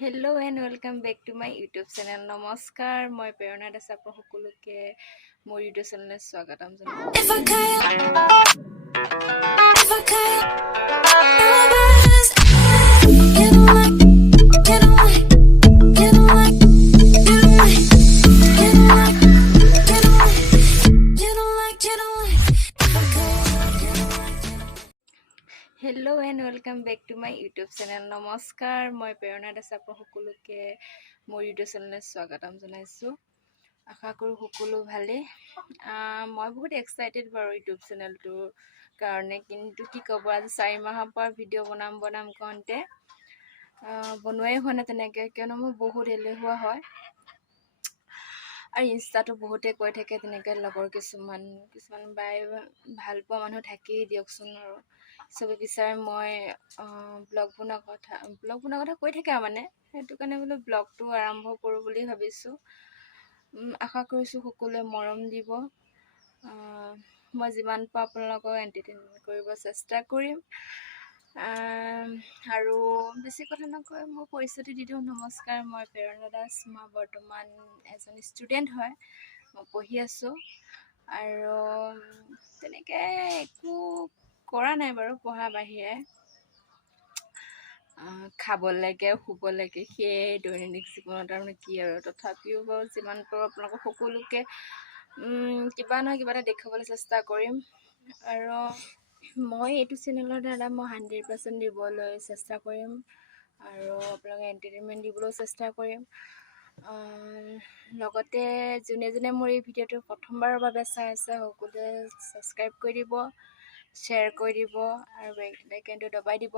Hello and welcome back to my YouTube channel. Namaskar, মই প্ৰেৰণা দাস আপোনাক সকলোকে মোৰ YouTube channel স্বাগতম Hello and welcome back to my YouTube channel. নমস্কাৰ মই প্ৰেৰণা দাস আপোনাক সকলোকে মোৰ YouTube channel স্বাগতম জনাইছো আশা কৰো সকলো ভালে মই বহুত এক্সাইটেড বাৰু YouTube চেনেলটোৰ কাৰণে কিন্তু কি ক'ব আজি 4 মাহৰ পৰা ভিডিঅ' বনাম কওঁতে বনোৱাই হোৱা নাই তেনেকৈ কিয়নো মই বহুত এলেহুৱা হয় আৰু ইনষ্টাটো বহুতে কৈ থাকে তেনেকৈ লগৰ কিছুমান বাই ভাল পোৱা মানুহ থাকেই দিয়কচোন আৰু চবে বিচাৰে মই ব্লগ বনোৱাৰ কথা কৈ থাকে মানে সেইটো কাৰণে বোলো ব্লগটো আৰম্ভ কৰোঁ বুলি ভাবিছোঁ আশা কৰিছোঁ সকলোৱে মৰম দিব মই যিমান পাৰোঁ আপোনালোকক এণ্টাৰটেইনমেণ্ট কৰিব চেষ্টা কৰিম আৰু বেছি কথা নকয় মই পৰিচয়টো দি দিওঁ নমস্কাৰ মই প্ৰেৰণা দাস মই বৰ্তমান এজন ষ্টুডেণ্ট হয় মই পঢ়ি আছোঁ আৰু তেনেকৈ একো কৰা নাই বাৰু পঢ়াৰ বাহিৰে খাব লাগে শুব লাগে সেয়ে দৈনন্দিন জীৱনত তাৰমানে কি আৰু তথাপিও বাৰু যিমান পাৰোঁ আপোনালোকক সকলোকে কিবা নহয় কিবা এটা দেখুৱাবলৈ চেষ্টা কৰিম আৰু মই এইটো চেনেলৰ দ্বাৰা মই 100% দিবলৈ চেষ্টা কৰিম আৰু আপোনালোকে এণ্টাৰটেইনমেণ্ট দিবলৈও চেষ্টা কৰিম লগতে যোনে মোৰ এই ভিডিঅ'টো প্ৰথমবাৰৰ বাবে চাই আছে সকলোৱে ছাবস্ক্ৰাইব কৰি দিব শ্বেয়াৰ কৰি দিব আৰু বেল আইকনটো দবাই দিব